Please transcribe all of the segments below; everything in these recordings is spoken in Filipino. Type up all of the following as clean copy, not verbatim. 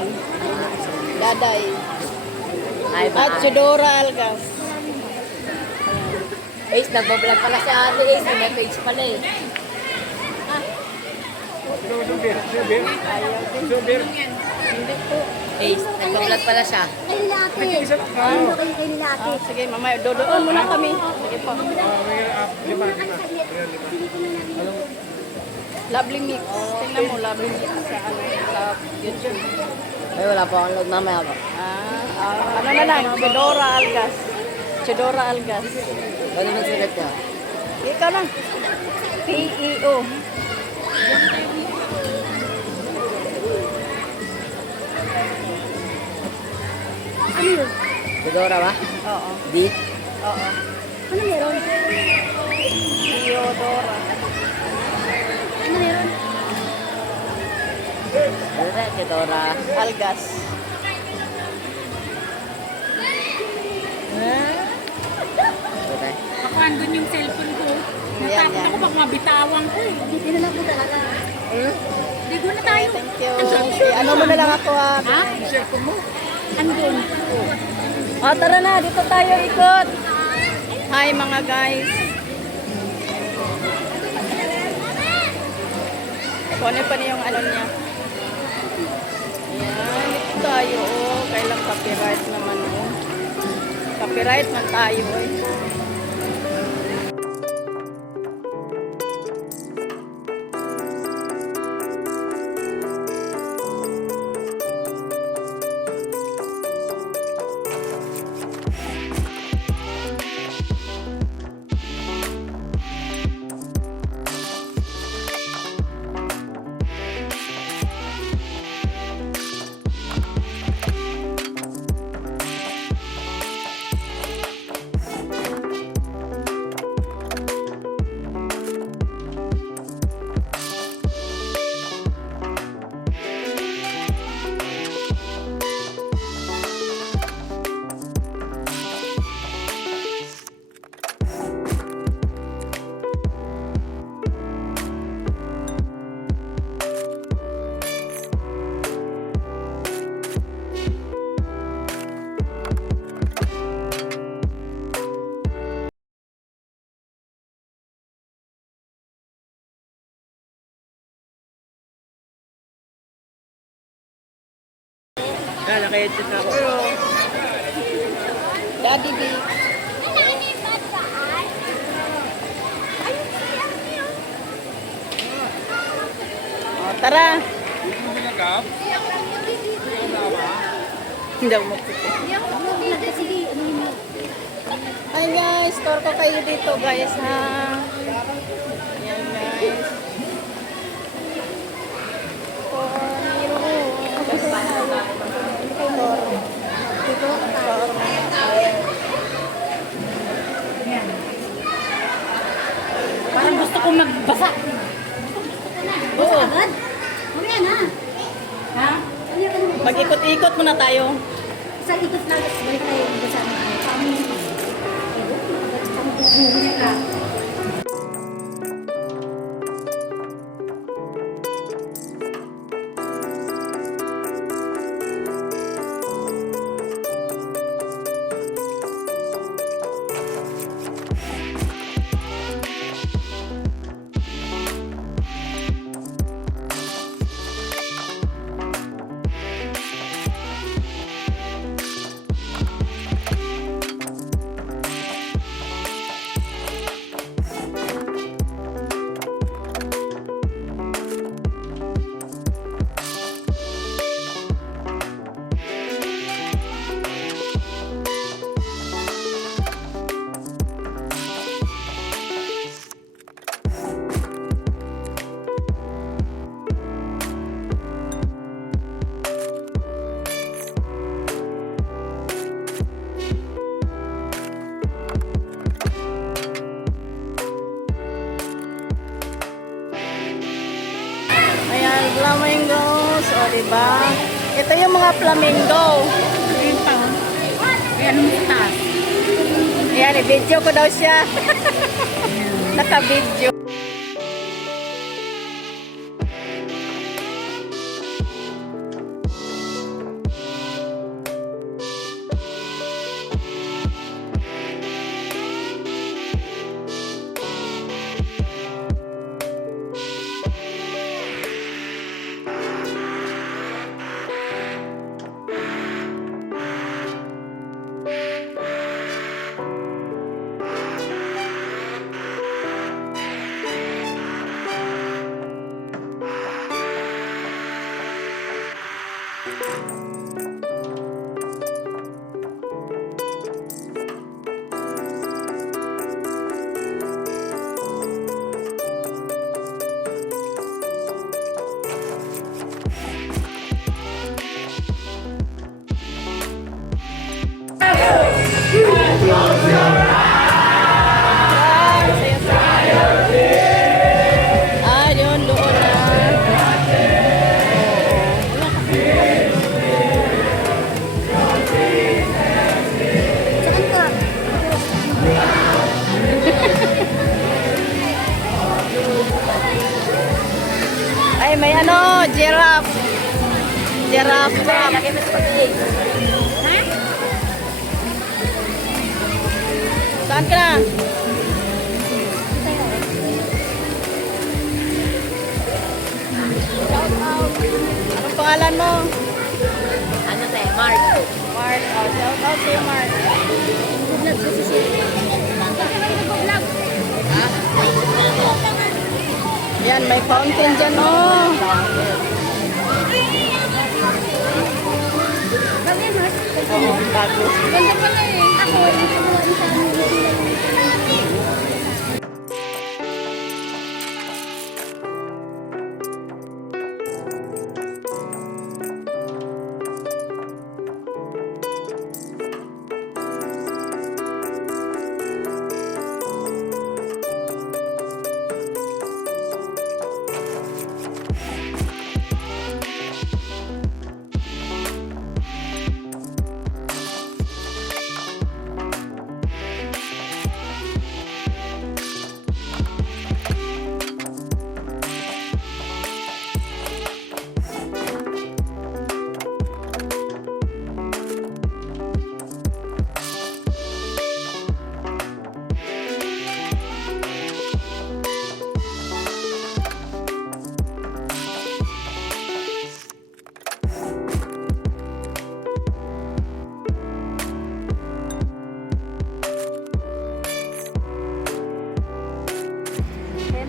namin. Daday. Ay, At Chedora Algas. Ace, nagbablog pala si Ate Ace. May page pala eh. Hindi po. Ace, nagbablog pala siya. Kay nila ate. Ano kay nila ate? Sige, mamaya. Dodoon muna kami. Sige po. Lovely Mix. Tingnan mo, Lovely Mix sa, sa YouTube. Ay, wala pa akong load. Mamaya ba? Ano na lang, Chedora Algas. Chedora Algas. Ano naman sulat ka? Ikaw lang. PEO. Ano yun? Fedora ba? Oo. D? Oo. Ano meron? Theodora. Ano meron? Ano na? Fedora. Algas. Ito na. Ako andun yung cellphone ko. Yan, Natakot yan. ako pag mabitawang ko eh. Hindi na lang po talaga. Ligo na tayo. Thank you. Ano mo na lang ako Ha? Andun. Tara na, dito tayo ikot. Hi mga guys. Kunin pa niya yung ano niya. Ayan, dito tayo. Oh, kailang copyright naman. Oh. Copyright man tayo. Eh. Naka-headset na ako. Daddy B. Oh, tara. Hindi ako magpipit. Sige, ano yun? Hi guys, store ko kayo dito guys ha. Ayan guys. Parang gusto kong magbasa. Oo. Agad? Mamaya na. Ha? Mamaya ka na. Mag-ikot-ikot muna tayo. Isang ikot lang. Balik tayo yung basa na. Flamingos, o diba? Ito yung mga flamingo. Ayun pa. Ay, ano mo sa taas? Ayan, i-video ko daw siya. Naka-video. Ah, yun, doon na. Saan ka? Ay, may ano, giraffe. Giraffe trap. Lagay mo sa pag-iig. Saan ka na? Anong pangalan mo? Ano tayo? Mark. Mark. Oh, shout out sa'yo, Mark. Vlog kasi siya. Nag-vlog. Yan, may fountain dyan, oh. Kami, Mars. Oo, bago. Ganda pala eh. Ako, ito mo ang sa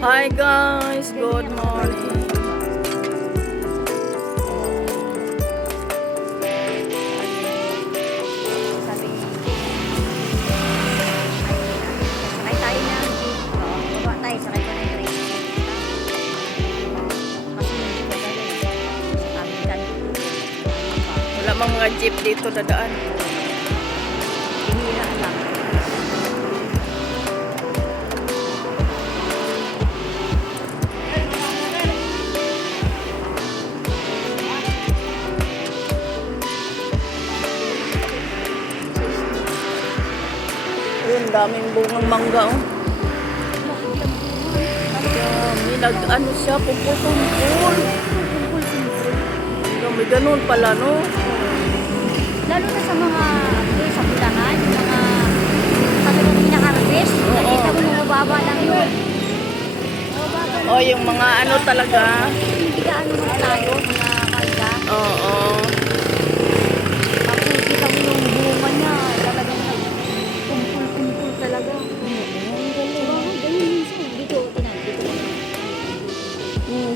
Hi guys, good morning. sabi sakay tayo ng jeep. Baba tayo, sakay ko ng train. Kasi hindi ko galing. Kami dyan. Wala mang mga jeep dito dadaan. Hinira lang. Ayun, daming bungang mangga, oh. Dami, nag-ano siya, pumpul-pumpul. May ganun pala, no? Lalo na sa mga sa pulahan, mga katulad ng naka-harvest, nakita mo na mababa lang yun. Mababa lang. O, yung mga ano talaga. Hindi ka ano mga tayo, mga mangga. Oo. Tapos nakikita mo yung bunga niya, talagang kumpul-kumpul talaga. Ganyan minsan. Dito, tinan, dito.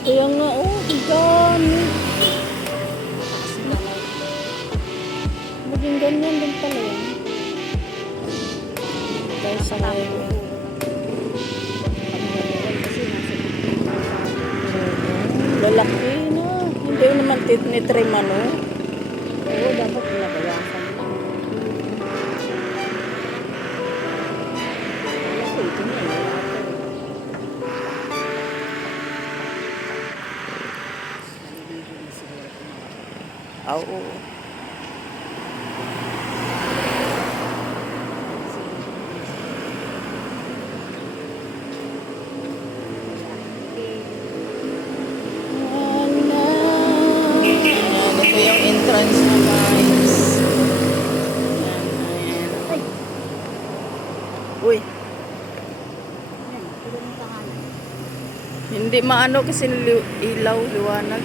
Kaya nga, oh, dami. Maging ganyan din pala yan. Dahil sa highway. Lalaki na. Hindi naman titnitrim ano. Oo, dapat pinabawasan lang. Ako, ito na eh. Oo. Wala. Ayan, ito yung entrance na guys. Ayan, ayan. Uy, Yan, tulad ng tangalan. hindi maano kasi ilaw, liwanag.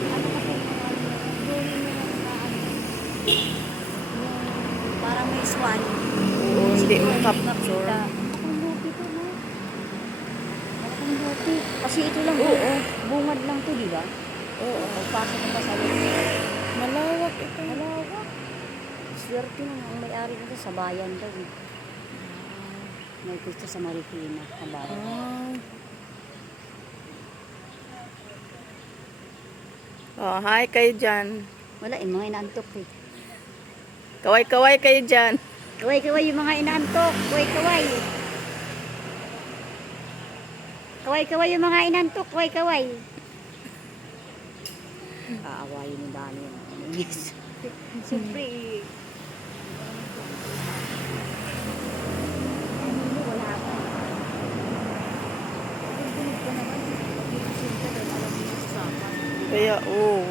Parang may swan. Oo, hindi makapture. Ang buti to, no? Ang buti. Kasi ito lang, bungad lang to, di ba? Oo, Pagpasok mo pa sa loob. malawak ito. Wala swerte nun. Ang may-ari nito sa bayan daw. Eh. May pista sa Marikina, sa bayan. Oh, hi kayo dyan. Wala, mga inaantok eh. Kaway-kaway kayo dyan. Kaway-kaway yung mga inaantok. Kaway-kaway. Kaway-kaway yung mga inantok. Kaway-kaway. Aawayin ni Dani yung inis. Siyempre eh. Ano, wala pa. Pagdinig ko naman. Pagdinig ko naman. Alam mo yung sama. Kaya, oh.